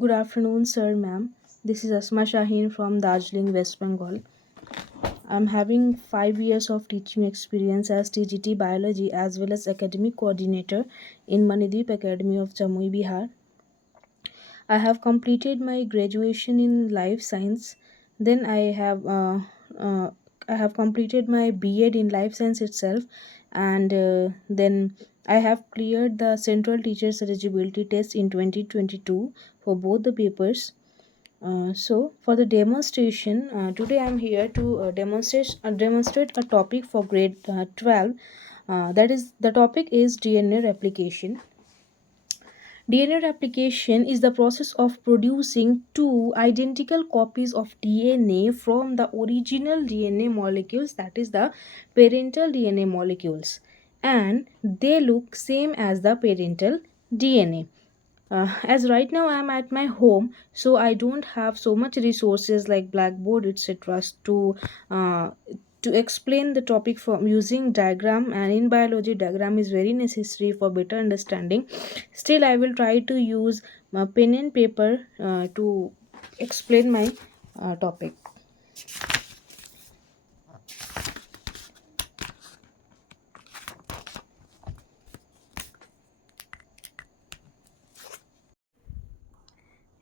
Good afternoon, sir, ma'am. This is Asma Shaheen from Darjeeling, West Bengal. I'm having 5 years of teaching experience as TGT Biology as well as academic coordinator in Manidip Academy of Jamui, Bihar. I have completed my graduation in life science. Then uh, I have completed my B.Ed in life science itself, and then I have cleared the Central Teachers Eligibility Test in 2022 for both the papers. So for the demonstration, today I'm here to demonstrate a topic for grade 12. That is the topic is DNA replication. DNA replication is the process of producing two identical copies of DNA from the original DNA molecules, that is the parental DNA molecules, and they look same as the parental DNA. As right now I'm at my home, so I don't have so much resources like Blackboard etc uh, to explain the topic from using diagram, and in biology diagram is very necessary for better understanding. Still I will try to use my pen and paper to explain my topic.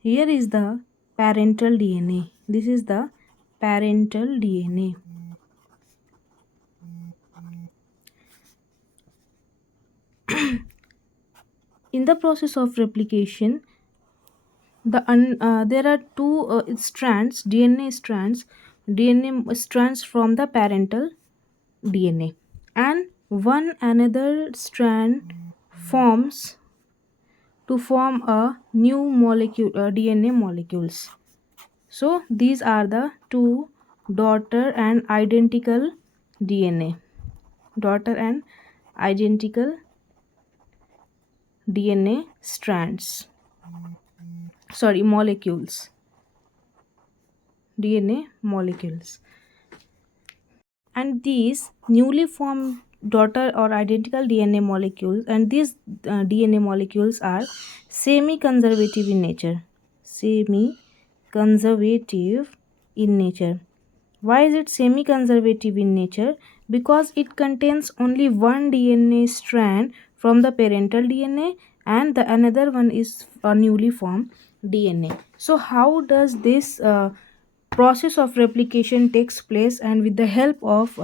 Here is the parental DNA. This is the parental DNA. In the process of replication, there are two strands, DNA strands from the parental DNA, and one another strand forms to form a new molecule, DNA molecules. So these are the two daughter and identical DNA, daughter and identical DNA strands. Sorry, molecules, DNA molecules. And these newly formed daughter or identical DNA molecules, and these DNA molecules are semi-conservative in nature. Semi-conservative in nature. Why is it semi-conservative in nature? Because it contains only one DNA strand from the parental DNA, and the another one is a newly formed DNA. So how does this process of replication takes place, and with the help of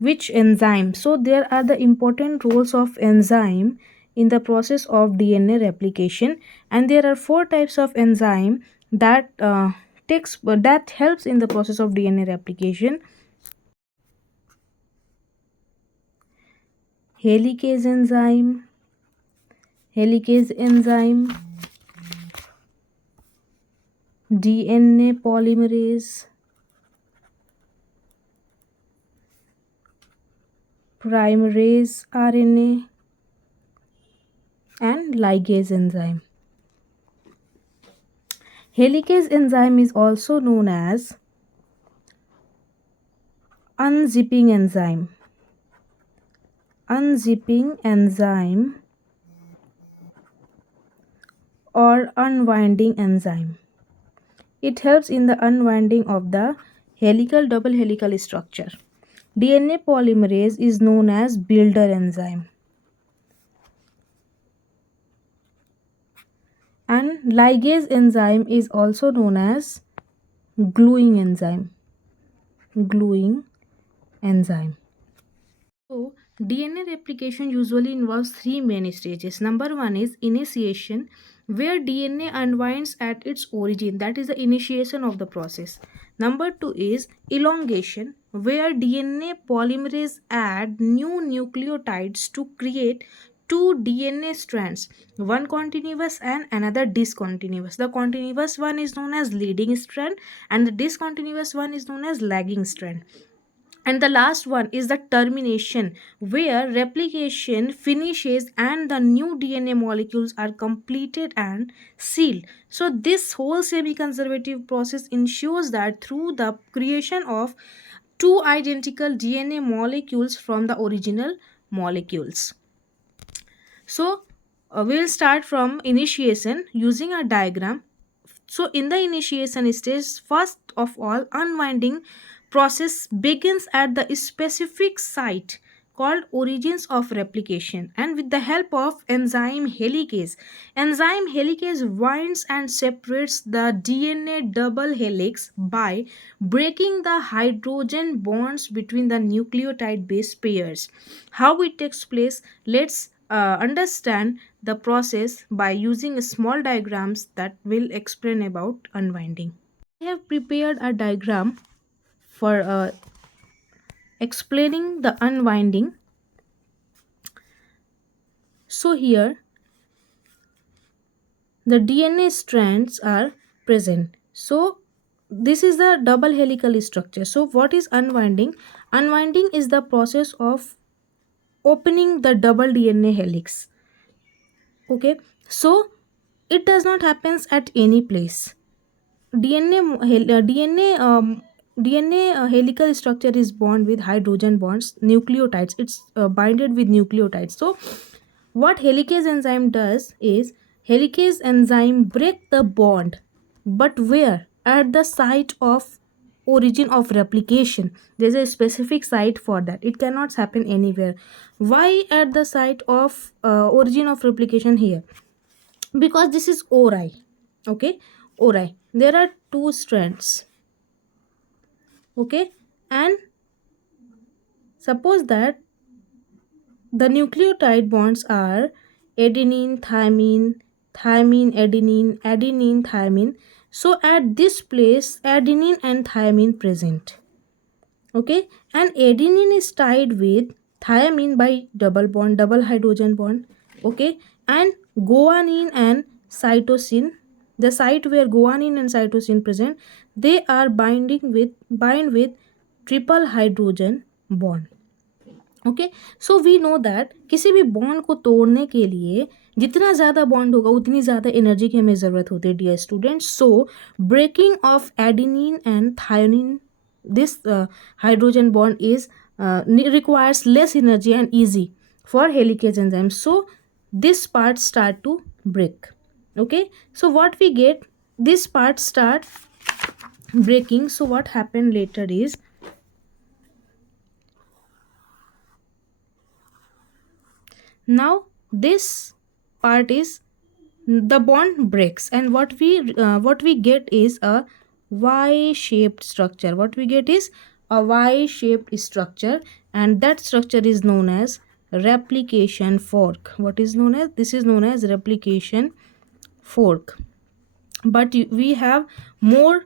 which enzyme? So there are the important roles of enzyme in the process of DNA replication, and there are four types of enzyme that that helps in the process of DNA replication. Helicase enzyme, helicase enzyme, DNA polymerase, primerase RNA, and ligase enzyme. Helicase enzyme is also known as unzipping enzyme. Unzipping enzyme or unwinding enzyme. It helps in the unwinding of the helical double helical structure. DNA polymerase is known as builder enzyme. And ligase enzyme is also known as gluing enzyme. Gluing enzyme. So, DNA replication usually involves three main stages. Number one is initiation, where DNA unwinds at its origin, that is the initiation of the process. Number two is elongation, where DNA polymerase add new nucleotides to create two DNA strands, one continuous and another discontinuous. The continuous one is known as leading strand, and the discontinuous one is known as lagging strand. And the last one is the termination, where replication finishes and the new DNA molecules are completed and sealed. So this whole semi-conservative process ensures that through the creation of two identical DNA molecules from the original molecules. So we'll start from initiation using a diagram. So in the initiation stage, first of all, unwinding process begins at the specific site called origins of replication, and with the help of enzyme helicase winds and separates the DNA double helix by breaking the hydrogen bonds between the nucleotide base pairs. How it takes place? Let's understand the process by using small diagrams that will explain about unwinding. I have prepared a diagram for explaining the unwinding. So here the DNA strands are present. So this is the double helical structure. So what is unwinding? Unwinding is the process of opening the double DNA helix. Okay, so it does not happens at any place. DNA helical structure is bond with hydrogen bonds, nucleotides. It's binded with nucleotides. So what helicase enzyme does is helicase enzyme break the bond, but where? At the site of origin of replication. There's a specific site for that. It cannot happen anywhere. Why at the site of origin of replication here? Because this is ori. Okay, ori. There are two strands. Okay, and suppose that the nucleotide bonds are adenine, thymine, thymine, adenine, adenine, thymine. So at this place, adenine and thymine present. Okay, and adenine is tied with thymine by double bond, double hydrogen bond. Okay, and guanine and cytosine, the site where guanine and cytosine present, they are bind with triple hydrogen bond. Okay, so we know that किसी भी बॉन्ड को तोड़ने के लिए जितना ज़्यादा बॉन्ड होगा उतनी ज़्यादा एनर्जी की हमें ज़रूरत होती है dear students. So breaking off adenine and thymine, this hydrogen bond is requires less energy and easy for helicase enzymes. So this part start to break. Okay, so what we get, this part start breaking. So what happened later is, now this part is the bond breaks, and what we get is a Y-shaped structure. What we get is a Y-shaped structure, and that structure is known as replication fork. What is known as? This is known as replication fork. But we have more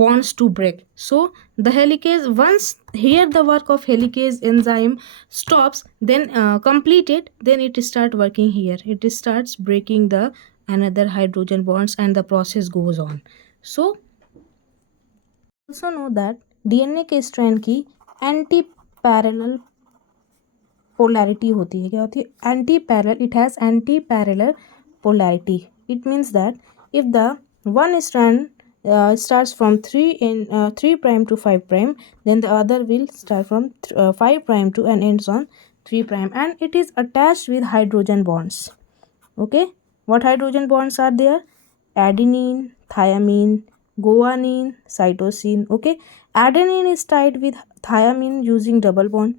bonds to break. So the helicase, once here the work of helicase enzyme stops, then completed, then it start working here. It starts breaking the another hydrogen bonds, and the process goes on. So also know that DNA के स्ट्रैंड की anti parallel polarity होती है. क्या होती है? Anti parallel. It has anti parallel polarity. It means that if the one strand starts from 3 prime to 5 prime, then the other will start from 5 prime to and ends on 3 prime, and it is attached with hydrogen bonds. Okay, what hydrogen bonds are there? Adenine, thymine, guanine, cytosine. Okay, adenine is tied with thymine using double bond.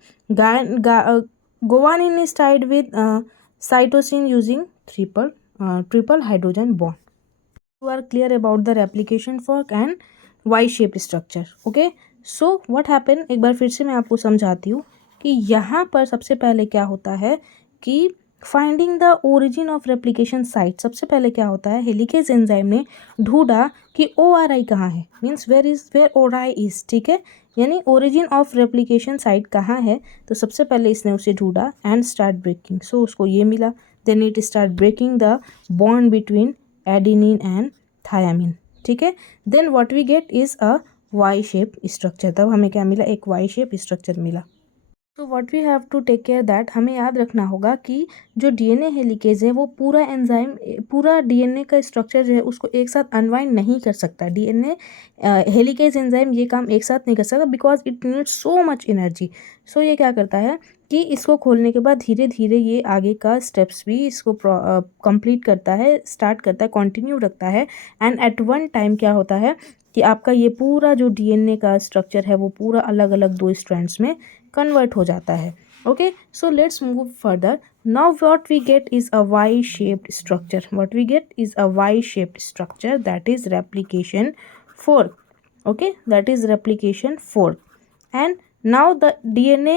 Guanine is tied with cytosine using triple hydrogen bond. You are clear about the replication fork and Y-shaped structure. Okay, so what happened, एक बार फिर से मैं आपको समझाती हूँ कि यहाँ पर सबसे पहले क्या होता है कि finding the origin of replication site. सबसे पहले क्या होता है, हेलिकेज एंजाइम ने ढूंढा कि ORI कहाँ है, मीन्स वेयर ORI इज. ठीक है, यानी ओरिजिन ऑफ रेप्लिकेशन साइट कहाँ है. तो सबसे पहले इसने उसे ढूंढा एंड स्टार्ट ब्रेकिंग. सो उसको ये मिला. Then it start breaking the bond between adenine and thymine. ठीक है, then what we get is a Y shape structure. तब हमें क्या मिला? एक वाई शेप स्ट्रक्चर मिला. तो what we have to take care that, हमें याद रखना होगा कि जो डीएनए हेलिकेज है वो पूरा एंजाइम, पूरा डीएनए का स्ट्रक्चर जो है उसको एक साथ अनवाइंड नहीं कर सकता. डीएनए हेलिकेज एंजाइम ये काम एक साथ नहीं कर सकता because it needs so much energy. So ये क्या करता है कि इसको खोलने के बाद धीरे धीरे ये आगे का स्टेप्स भी इसको कंप्लीट करता है, स्टार्ट करता है, कंटिन्यू रखता है। एंड एट वन टाइम क्या होता है कि आपका ये पूरा जो डीएनए का स्ट्रक्चर है वो पूरा अलग अलग 2 स्ट्रैंड्स में कन्वर्ट हो जाता है। Okay, so let's move further. Now what we get is a Y shaped structure. What we get is a Y shaped structure, that is replication 4. Okay, that is replication 4. And now the DNA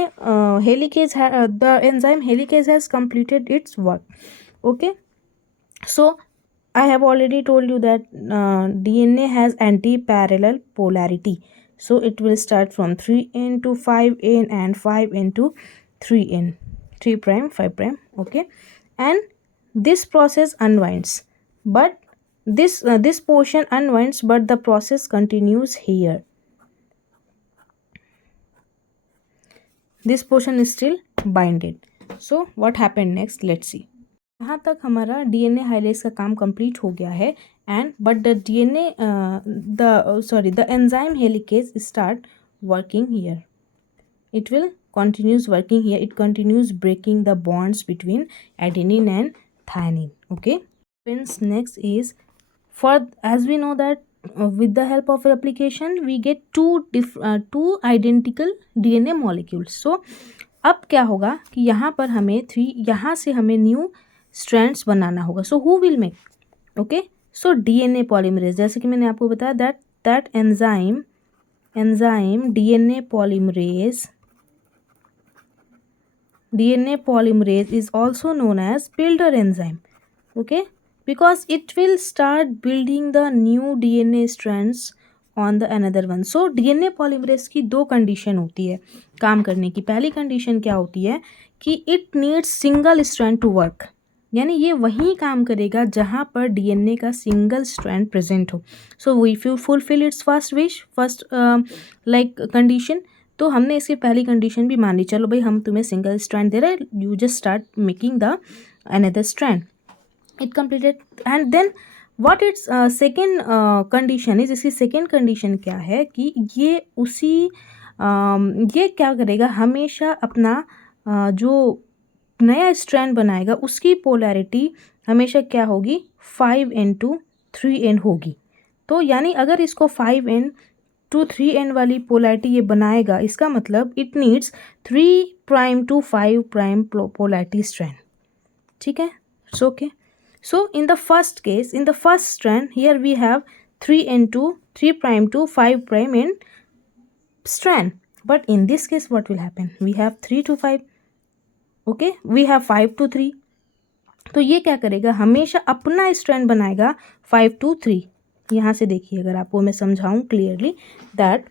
helicase the enzyme helicase has completed its work. Okay, so I have already told you that DNA has anti-parallel polarity. So it will start from 3n to 5n and 5n to 3n, 3 prime 5 prime. Okay, and this process unwinds, but this portion unwinds, but the process continues here. This portion is still binded. So what happened next, let's see. यहाँ तक हमारा डीएनए हाइलेज का काम कंप्लीट हो गया है and but the DNA the enzyme helicase start working here. It will continues working here. It continues breaking the bonds between adenine and thymine. Okay. Friends, next is as we know that with the help of replication we get two identical DNA molecules. So अब क्या होगा कि यहाँ पर हमें यहाँ से हमें न्यू स्ट्रैंड्स बनाना होगा. So who will make? Okay, so DNA polymerase, जैसे कि मैंने आपको बताया that enzyme DNA polymerase is also known as builder enzyme. Okay, because it will start building the new DNA strands on the another one. So DNA polymerase की 2 कंडीशन होती है काम करने की. पहली कंडीशन क्या होती है कि it needs single strand to work, यानी ये वहीं काम करेगा जहाँ पर डीएनए का सिंगल स्ट्रैंड प्रेजेंट हो. So if you fulfil it's first like condition, तो हमने इसकी पहली कंडीशन भी मानी. चलो भाई, हम तुम्हें सिंगल स्ट्रैंड दे रहे हैं, you just start making the another strand. It completed. And then what it's second condition is, इसकी सेकेंड कंडीशन क्या है कि ये ये क्या करेगा, हमेशा अपना जो नया स्ट्रैंड बनाएगा उसकी पोलैरिटी हमेशा क्या होगी, 5n to 3n होगी. तो यानी अगर इसको 5n to 3n वाली पोलैरिटी ये बनाएगा, इसका मतलब it needs 3 prime to 5 prime polarity strand. ठीक है, so okay. So in the first case, in the first strand here we have 3n to 3 prime to 5 prime in strand, but in this case what will happen, we have 3 to 5. Okay, we have 5 to 3. तो ये क्या करेगा, हमेशा अपना स्ट्रैंड बनाएगा 5 to 3. यहाँ से देखिए, अगर आपको मैं समझाऊँ क्लियरली दैट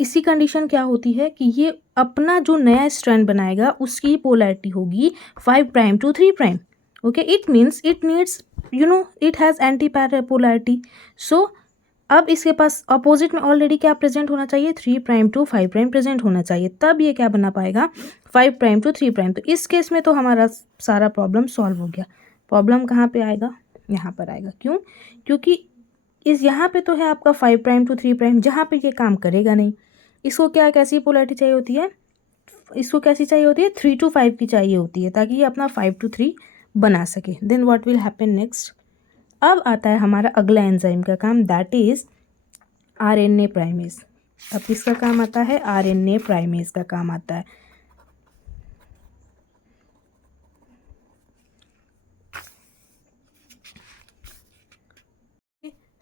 इसी कंडीशन क्या होती है कि ये अपना जो नया स्ट्रैंड बनाएगा उसकी पोलैरिटी होगी 5 prime to 3 prime. Okay, it means it needs it has anti parallel polarity. So अब इसके पास अपोजिट में ऑलरेडी क्या प्रेजेंट होना चाहिए, 3 prime to 5 prime प्रेजेंट होना चाहिए, तब ये क्या बना पाएगा, 5 prime to 3 prime. तो इस केस में तो हमारा सारा प्रॉब्लम सॉल्व हो गया. प्रॉब्लम कहाँ पे आएगा, यहाँ पर आएगा. क्यों? क्योंकि यहाँ पे तो है आपका 5 prime to 3 prime, जहाँ पे ये काम करेगा नहीं. इसको कैसी पोलैरिटी चाहिए होती है, इसको कैसी चाहिए होती है, 3 to 5 की चाहिए होती है, ताकि ये अपना 5 to 3 बना सके. Then what will happen next. अब आता है हमारा अगला एंजाइम का काम, दैट इज आरएनए प्राइमेज. अब किसका काम आता है, आरएनए प्राइमेज का काम आता है.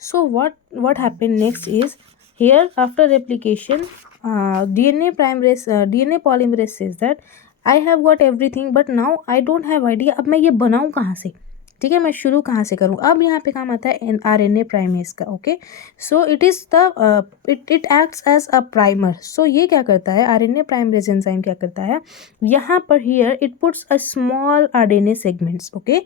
So what happened next is, here after replication DNA polymerase says that I have got everything, but now I don't have idea अब मैं ये बनाऊँ कहाँ से. ठीक है, मैं शुरू कहाँ से करूँ. अब यहाँ पे काम आता है आरएनए प्राइमेज का. Okay, so it is the it acts as a primer. So ये क्या करता है, आरएनए प्राइमरेज एंजाइम क्या करता है, यहाँ पर here it puts a small RNA segments. Okay,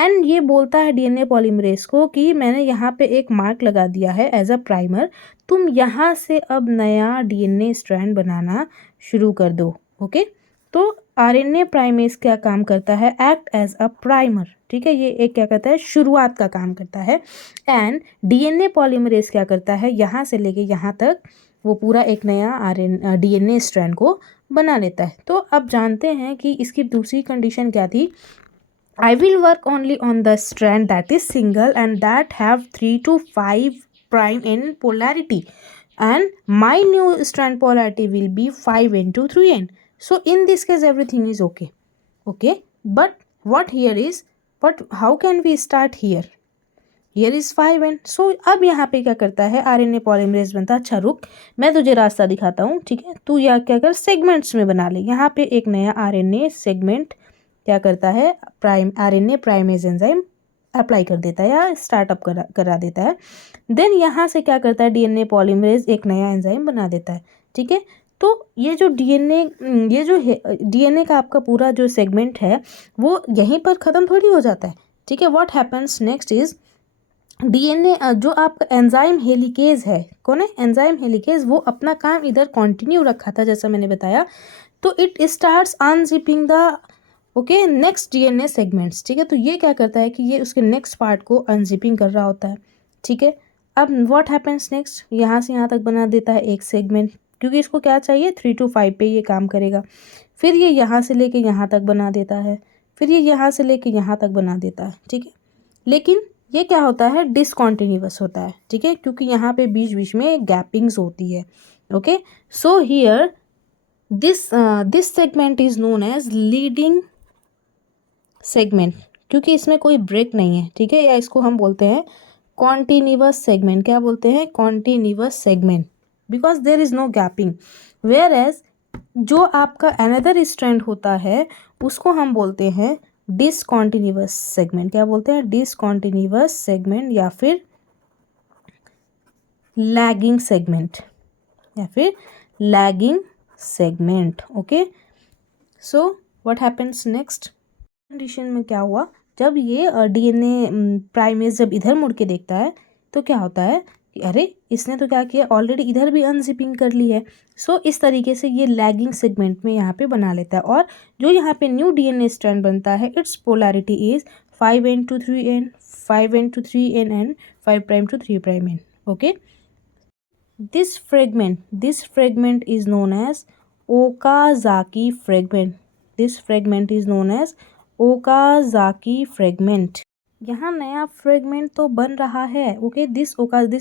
and ये बोलता है डीएनए पॉलीमरेज को कि मैंने यहाँ पे एक मार्क लगा दिया है एज अ प्राइमर, तुम यहाँ से अब नया डीएनए स्ट्रैंड बनाना शुरू कर दो. ओके, तो आरएनए प्राइमेज क्या काम करता है, एक्ट एज अ प्राइमर. ठीक है, ये एक क्या करता है, शुरुआत का काम करता है. एंड डीएनए पॉलीमरेज क्या करता है, यहाँ से लेके यहाँ तक वो पूरा एक नया DNA स्ट्रैंड को बना लेता है। तो अब जानते हैं कि इसकी दूसरी कंडीशन क्या थी। I will work only on the strand that is single and that have 3 to 5 prime in polarity, and my new strand polarity will be 5n to 3n. So in this case everything is okay. Okay, but what here is, but how can we start here? Here is 5n. So अब यहाँ पे क्या करता है, RNA polymerase बनता है। अच्छा रुक, मैं तुझे रास्ता दिखाता हूँ, ठीक है। तू यहाँ क्या कर, सेगमेंट्स में बना ले। यहाँ पे एक नया RNA सेगमेंट क्या करता है, RNA प्राइमेज एंजाइम अप्लाई कर देता है या स्टार्टअप करा देता है। देन यहाँ से क्या करता है, DNA पॉलीमरेज एक नया एंजाइम बना देता है, ठीक है। तो ये जो DNA का आपका पूरा जो सेगमेंट है वो यहीं पर ख़त्म थोड़ी हो जाता है, ठीक है। What happens next is DNA जो आपका एंजाइम हेलिकेज है, कौन है, एंजाइम हेलिकेज, वो अपना काम इधर कंटिन्यू रखा था जैसा मैंने बताया। तो it starts unzipping the next DNA segments, ठीक है। तो ये क्या करता है कि ये उसके नेक्स्ट पार्ट को अनजिपिंग कर रहा होता है, ठीक है। अब व्हाट हैपेंस नेक्स्ट, यहाँ से यहाँ तक बना देता है एक सेगमेंट, क्योंकि इसको क्या चाहिए, 3 to 5 पे ये काम करेगा। फिर ये यहाँ से लेके यहाँ तक बना देता है, फिर ये यहाँ से लेके यहाँ तक बना देता है, ठीक है। लेकिन ये क्या होता है, डिसकॉन्टिन्यूअस होता है, ठीक है, क्योंकि यहाँ पे बीच बीच में गैपिंग्स होती है। Okay, so here this segment is known as leading segment, क्योंकि इसमें कोई ब्रेक नहीं है, ठीक है, या इसको हम बोलते हैं कॉन्टिन्यूअस सेगमेंट। क्या बोलते हैं, continuous segment, because there is no gapping. Whereas जो आपका अनदर स्ट्रैंड होता है उसको हम बोलते हैं डिसकॉन्टिन्यूअस सेगमेंट। क्या बोलते हैं, डिसकॉन्टिन्यूअस सेगमेंट, या फिर लैगिंग सेगमेंट, या फिर lagging segment. Okay, so what happens next condition में क्या हुआ, जब ये DNA प्राइमेज जब इधर मुड़ के देखता है तो क्या होता है कि अरे इसने तो क्या किया, ऑलरेडी इधर भी अनजिपिंग कर ली है। सो इस तरीके से ये लैगिंग सेगमेंट में यहाँ पे बना लेता है, और जो यहाँ पे न्यू DNA स्ट्रैंड बनता है it's polarity is 5n to 3n, 5n to 3n and 5' to 3'n। Okay, this fragment is known as Okazaki fragment. This fragment is known as Okazaki fragment. यहाँ नया फ्रेगमेंट तो बन रहा है, okay, this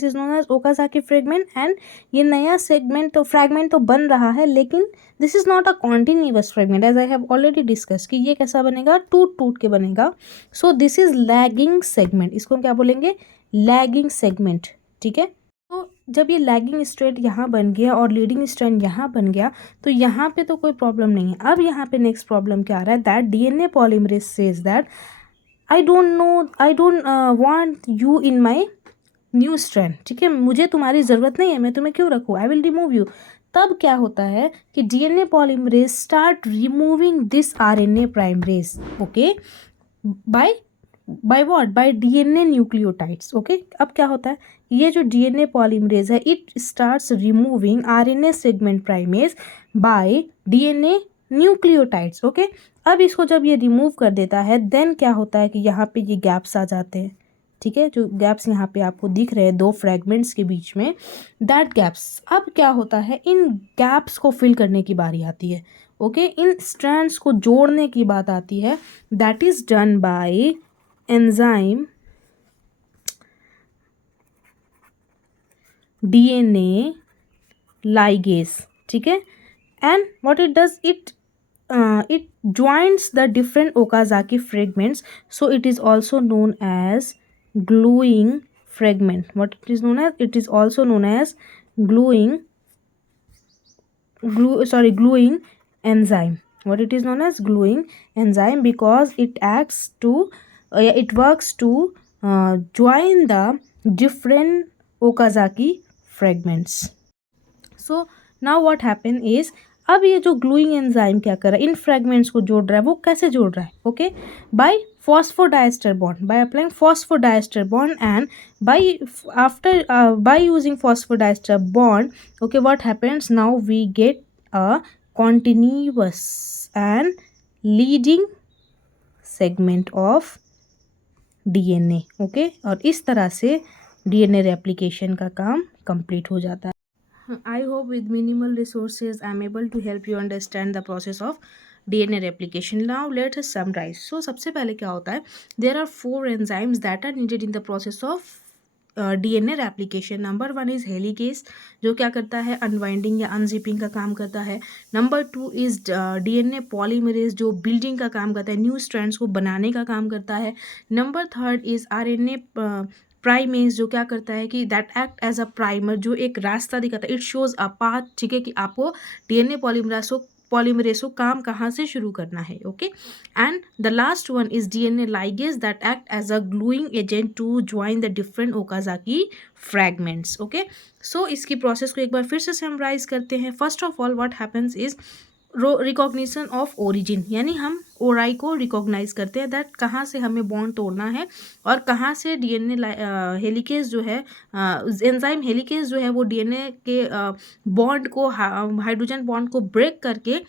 is known as Okazaki fragment, and ये नया fragment तो बन रहा है, लेकिन this is not a continuous fragment, as I have already discuss कि ये कैसा बनेगा, टूट के बनेगा। So this is lagging segment, इसको हम क्या बोलेंगे, लैगिंग सेगमेंट, ठीक है। तो जब ये लैगिंग स्ट्रैंड यहाँ बन गया और लीडिंग स्ट्रैंड यहाँ बन गया तो यहाँ पे तो कोई प्रॉब्लम नहीं है। अब यहाँ पे नेक्स्ट प्रॉब्लम क्या आ रहा है, that DNA polymerase says that I don't want you in my new strand, ठीक है, मुझे तुम्हारी ज़रूरत नहीं है, मैं तुम्हें क्यों रखूँ, आई विल रिमूव यू। तब क्या होता है कि DNA polymerase start removing this RNA primase, okay, by what, by DNA nucleotides. Okay, अब क्या होता है, ये जो DNA पॉलीमरेज है it starts removing RNA segment primase by DNA nucleotides. Okay, अब इसको जब ये रिमूव कर देता है देन क्या होता है कि यहाँ पे ये गैप्स आ जाते हैं, ठीक है, जो गैप्स यहाँ पे आपको दिख रहे हैं दो फ्रैगमेंट्स के बीच में, दैट गैप्स, अब क्या होता है, इन गैप्स को फिल करने की बारी आती है। ओके, इन स्ट्रैंड्स को जोड़ने की बात आती है, that is done by enzyme DNA ligase, ठीक है, and what it does, it joins the different Okazaki fragments, so it is also known as gluing fragment. What it is known as, it is also known as gluing enzyme. What it is known as, gluing enzyme, because it acts to it works to join the different Okazaki fragments. So now what happen is, अब ये जो gluing enzyme क्या कर रहा है, इन फ्रैगमेंट्स को जोड़ रहा है, वो कैसे जोड़ रहा है, okay, by phosphodiester bond, by applying phosphodiester bond, and by using phosphodiester bond, okay, what happens now, we get a continuous and leading segment of DNA, okay, और इस तरह से DNA रेप्लिकेशन का काम कंप्लीट हो जाता है। I hope with minimal resources I'm able to help you understand the process of DNA replication. Now let us summarize. So सबसे पहले क्या होता है, there are four enzymes that are needed in the process of DNA replication. Number one is helicase, जो क्या करता है, अनवाइंडिंग या अनजिपिंग का काम करता है. Number two is DNA polymerase, जो बिल्डिंग का काम करता है, न्यू स्ट्रैंड्स को बनाने का काम करता है. Number third is RNA primase, जो क्या करता है कि that act as a primer, जो एक रास्ता दिखाता है, इट शोज अ पाथ, ठीक है, कि आपको DNA पॉलीमरेज को काम कहाँ से शुरू करना है. Okay, and the last one is DNA ligase that act as a gluing agent to join the different Okazaki fragments. Okay, so इसकी प्रोसेस को एक बार फिर से समराइज करते हैं. First of all what happens is recognition of origin, यानी हम ओराई को रिकॉग्नाइज करते हैं दैट कहाँ से हमें बॉन्ड तोड़ना है और कहाँ से DNA हेलिकेज जो है, एंजाइम हेलिकेज जो है वो DNA के बॉन्ड को, हाइड्रोजन बॉन्ड को ब्रेक करके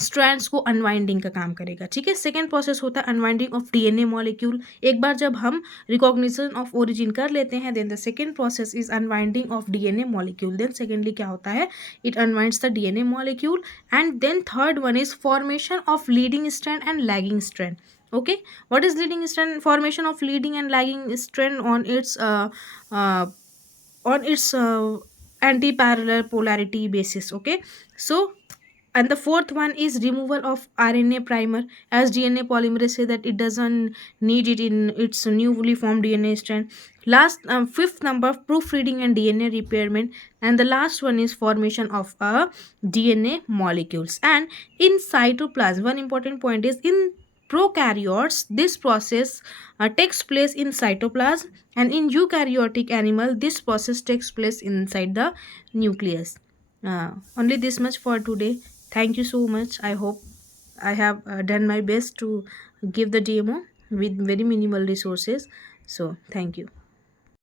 स्ट्रैंड्स को अनवाइंडिंग का काम करेगा. ठीक है, सेकेंड प्रोसेस होता है अनवाइंडिंग ऑफ DNA मॉलिक्यूल. एक बार जब हम रिकॉग्निशन ऑफ ओरिजिन कर लेते हैं, then the second process is unwinding of DNA molecule. Then secondly क्या होता है, it unwinds the DNA molecule. And then third one is formation of leading strand and lagging strand. Okay, what is leading strand? Formation of leading and lagging strand on its anti-parallel polarity basis. Okay, so and the fourth one is removal of RNA primer, as DNA polymerase say that it doesn't need it in its newly formed DNA strand. Last fifth number, proofreading and DNA repairment. And the last one is formation of a DNA molecules. And in cytoplasm, one important point is in prokaryotes this process takes place in cytoplasm, and in eukaryotic animal this process takes place inside the nucleus. Only this much for today. Thank you so much. I hope I have done my best to give the demo with very minimal resources. So thank you.